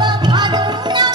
i Oh, my God.